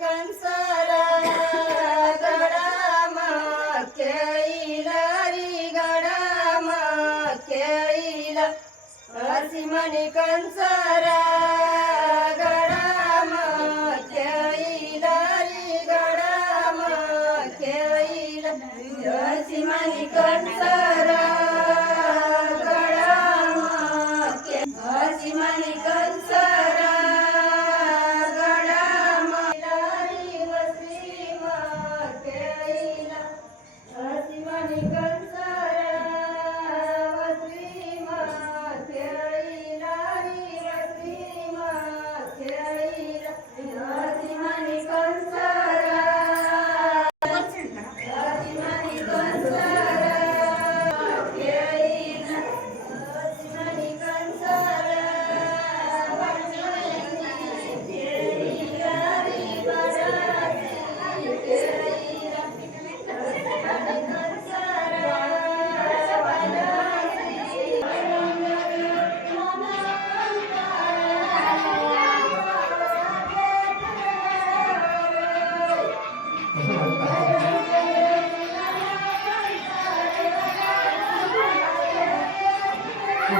ಕಂಸಾರಾ ಗಡಮ ಕೇಳ ಹಸಿ ಮಣಿ ಕಂಸಾರಾ